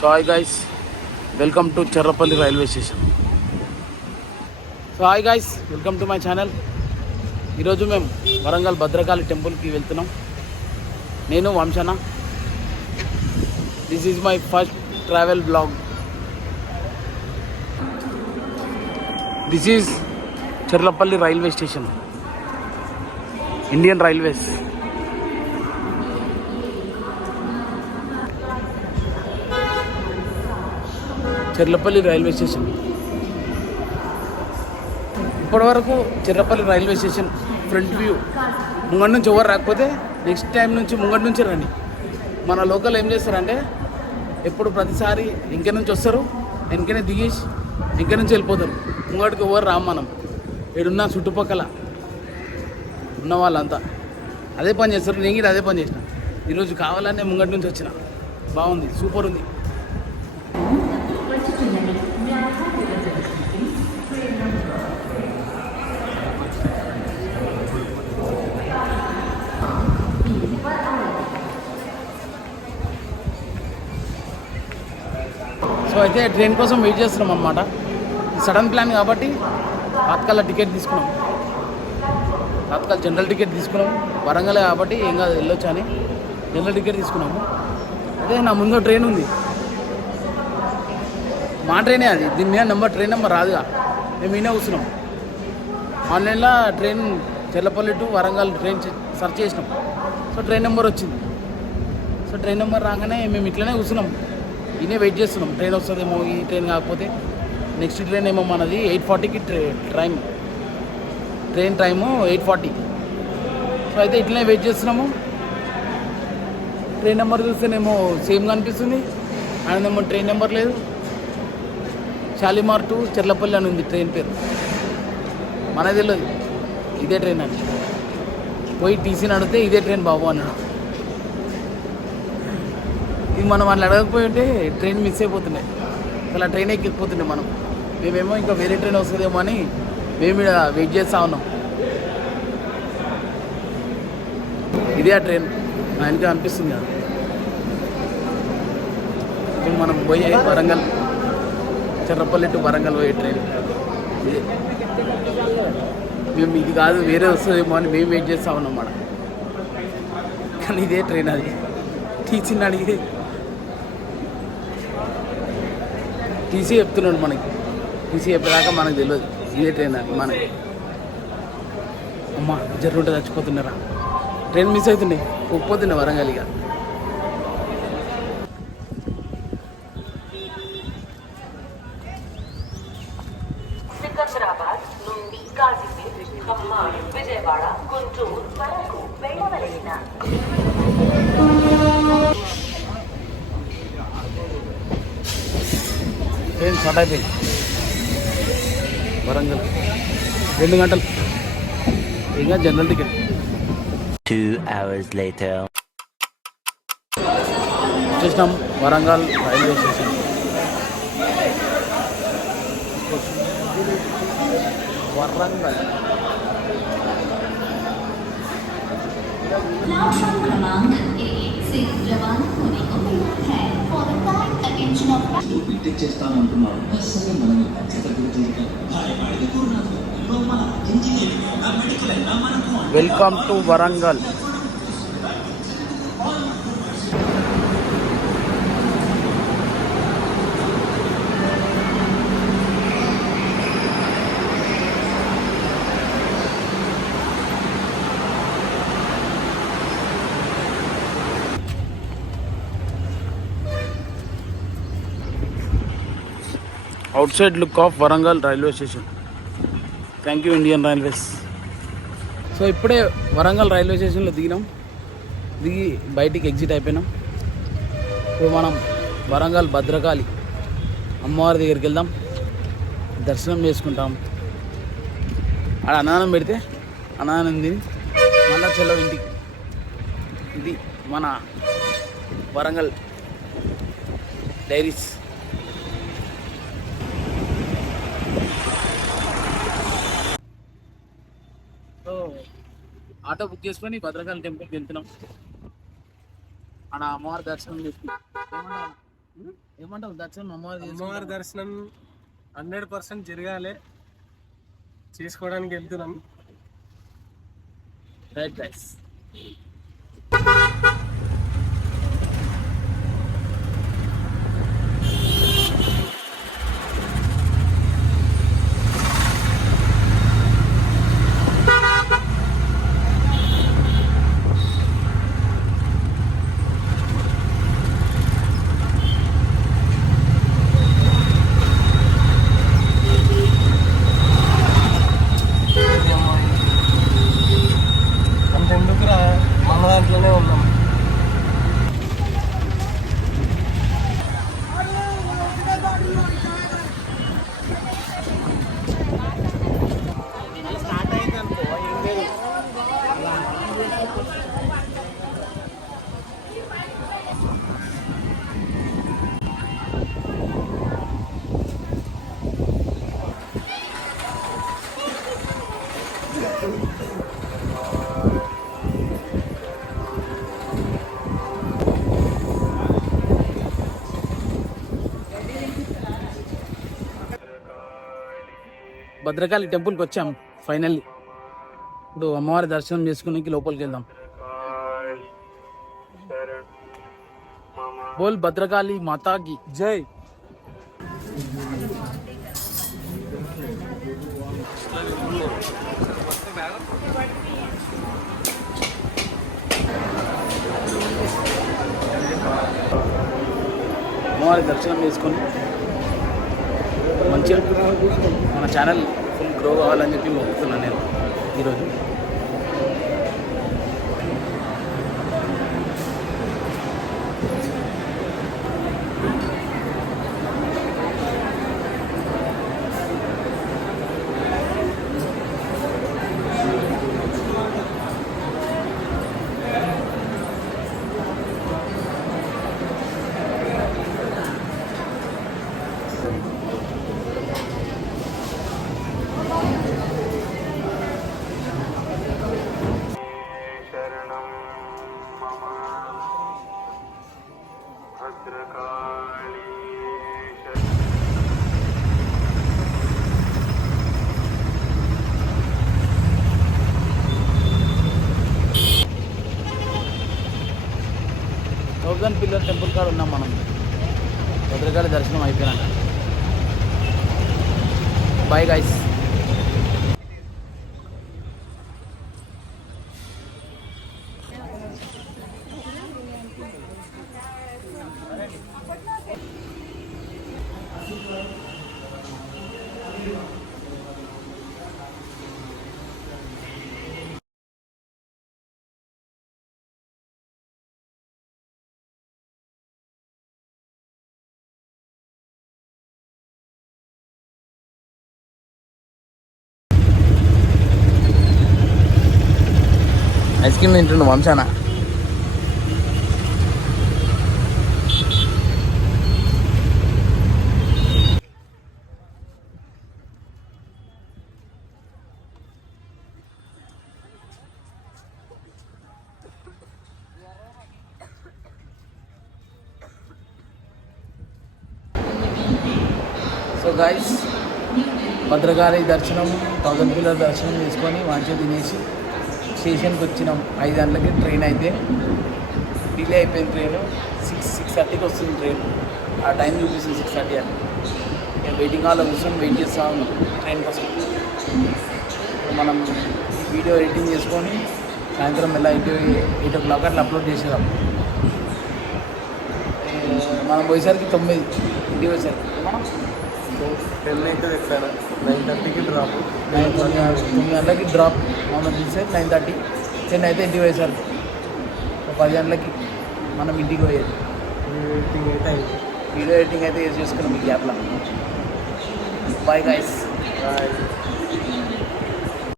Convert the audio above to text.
So hi guys, welcome to Cherrapalli railway station. So hi guys, welcome to my channel. ఈరోజు మేము వరంగల్ భద్రకాళి టెంపుల్కి వెళ్తున్నాం. నేను Vamshana. This is my first travel blog. This is Cherlapalli railway station, Indian railways. Cherlapalli railway station. ఇప్పటివరకు Cherlapalli railway station front view ముంగటి నుంచి ఎవరు రాకపోతే నెక్స్ట్ టైం నుంచి ముంగటి నుంచి రండి. మన లోకల్ ఏం చేస్తారంటే ఎప్పుడు ప్రతిసారి ఇంక నుంచి వస్తారు, వెనకనే దిగేసి ఇంక నుంచి వెళ్ళిపోతారు. ముంగటికి ఎవరు రాము. మనం ఏడున్న చుట్టుపక్కల ఉన్న వాళ్ళంతా అదే పని చేస్తారు. నేను కూడా అదే పని చేసిన. ఈరోజు కావాలనే ముంగటి నుంచి వచ్చిన. బాగుంది, సూపర్ ఉంది. సో అయితే ట్రైన్ కోసం వెయిట్ చేస్తున్నాం అన్నమాట. సడన్ ప్లాన్ కాబట్టి తాత్కాల టికెట్ తీసుకున్నాం. తాత్కాల జనరల్ టికెట్ తీసుకున్నాం. వరంగల్ కాబట్టి ఏం కాదు, వెళ్ళొచ్చు అని జనరల్ టికెట్ తీసుకున్నాము. అదే నా ముందు ట్రైన్ ఉంది, మా ట్రైనే అది. దీని మీద ట్రైన్ నెంబర్ రాదుగా, మేము ఈయన కూర్చున్నాం. ఆన్లైన్లో train Cherlapalli to Warangal train search చేసినాం. సో ట్రైన్ నెంబర్ వచ్చింది. సో ట్రైన్ నెంబర్ రాగానే మేము ఇట్లనే కూర్చున్నాం, ఈయనే వెయిట్ చేస్తున్నాం. ట్రైన్ వస్తుందేమో, ఈ ట్రైన్ కాకపోతే నెక్స్ట్ ట్రైన్ ఏమో మనది 8:40కి ట్రైన్ టైము 8:40. సో అయితే ఇట్లనే వెయిట్ చేస్తున్నాము. ట్రైన్ నెంబర్ చూస్తేనేమో సేమ్గా అనిపిస్తుంది, ఆయనదేమో ట్రైన్ నెంబర్ లేదు. షాలిమార్ టు చెర్లపల్లి అని ఉంది ట్రైన్ పేరు. మనది తెలియదు ఇదే ట్రైన్ అని. పోయి టీసీని అడిగితే ఇదే ట్రైన్ బాబు అన్నాడు. ఇది మనం వాళ్ళు అడగకపోయి ఉంటే ట్రైన్ మిస్ అయిపోతుండే, అలా ట్రైన్ ఎక్కిపోతుండే మనం. మేమేమో ఇంకా వేరే ట్రైన్ వస్తుందేమో అని మేము ఇక్కడ వెయిట్ చేస్తూ ఉన్నాం. ఇదే ఆ ట్రైన్ ఆయనకి అనిపిస్తుంది కదా. ఇప్పుడు మనం పోయే వరంగల్, చెర్లపల్లి టు వరంగల్ పోయే ట్రైన్ ఇదే. మేము ఇది కాదు వేరే వస్తుందేమో అని మేము వెయిట్ చేస్తూ ఉన్నాం అన్నమాట. కానీ ఇదే ట్రైన్. అది టీసీని అడిగి టీసీ చెప్తున్నాడు మనకి. టీసీ చెప్పేదాకా మనకు తెలియదు ఇదే ట్రైన్ అని. మనకి అమ్మ జర్రుంటే చచ్చిపోతున్నారా, ట్రైన్ మిస్ అవుతుండే, ఒప్పుపోతుండే వరంగల్. ఇక సికింద్రాబాద్ నుండి గాజీపేట్, ఖమ్మం, విజయవాడ, గుంటూరు వరకు వెళ్ళవలసిన ట్రైన్ స్టార్ట్ అయిపోయింది. వరంగల్ 2 గంటలు, ఇంకా జనరల్ టికెట్. 2 hours later. వచ్చేసినాం Warangal railway station. Warangal platform क्रमांक 1 से रवाना होने को तैयार है। For the kind attention of BTech చేస్తానంటున్నారు. అసలు మనం welcome to Warangal. Outside look of Warangal railway station. Thank you Indian railways. So ఇప్పుడే వరంగల్ రైల్వే స్టేషన్లో దిగి బయటికి ఎగ్జిట్ అయిపోయినాం. ఇప్పుడు మనం వరంగల్ భద్రకాళి అమ్మవారి దగ్గరికి వెళ్దాం, దర్శనం చేసుకుంటాం. ఆడ అన్నదానం పెడితే అన్నదానం తిని మళ్ళా చెల్లవ ఇంటికి. ఇది మన Warangal diaries. So auto book చేసుకొని భద్రకాళి టెంపుల్కి వెళ్తున్నాం. ఆడ అమ్మవారి దర్శనం చేసుకున్నాం. ఏమంటావు దర్శనం అమ్మవారి దర్శనం 100% జరగాలి, చేసుకోవడానికి వెళ్తున్నాం. Right guys. అంతెందుకురా, మన దాంట్లోనే ఉన్నాం. భద్రకాళి టెంపుల్కి వచ్చాం ఫైనల్లీ. ఇప్పుడు అమ్మవారి దర్శనం చేసుకునేకి లోపలికి వెళ్దాం. బోల్ భద్రకాళి మాతాకి జై. అమ్మవారి దర్శనం చేసుకొని మంచిగా మన ఛానల్ ఫుల్ గ్రో కావాలని చెప్పి మొక్కుతున్నాను నేను ఈరోజు. థౌజండ్ పిల్లర్ టెంపుల్ కాడ ఉన్నాం మనం. భద్రకాళి దర్శనం అయిపోయినాక బాయ్ గైస్. ఐస్ క్రీమ్ తింటుండు వంశాన. సో గైస్, భద్రకాళి దర్శనం, 1000 పిల్లర్ దర్శనం చేసుకొని మంచిగా తినేసి స్టేషన్కి వచ్చినాం. 5 గంటలకి ట్రైన్ అయితే డిలే అయిపోయింది. ట్రైన్ 6:30కి వస్తుంది ట్రైన్. ఆ టైం చూపిస్తుంది 6:30 అని. నేను వెయిటింగ్ హాల్లో కూర్చొని వెయిట్ చేస్తా ఉన్నాం ట్రైన్ కోసం. మనం వీడియో ఎడిటింగ్ చేసుకొని సాయంత్రం ఎలా 8 o'clock అట్లా అప్లోడ్ చేసేదాం. మనం పోయేసరికి 9 ఇంటికి పోయేసరికి మనం 10 అయితే ఎక్కడ 9:30కి డ్రాప్, 9 గంటలకి డ్రాప్. మనం తీసే 9:30. 10 అయితే ఇంటికి పోయేసరికి 10 గంటలకి మనం ఇంటికి పోయేది. వీడియో ఎడిటింగ్ అయితే చేసుకున్నాం ఈ గ్యాప్లో. Bye guys. బాయ్.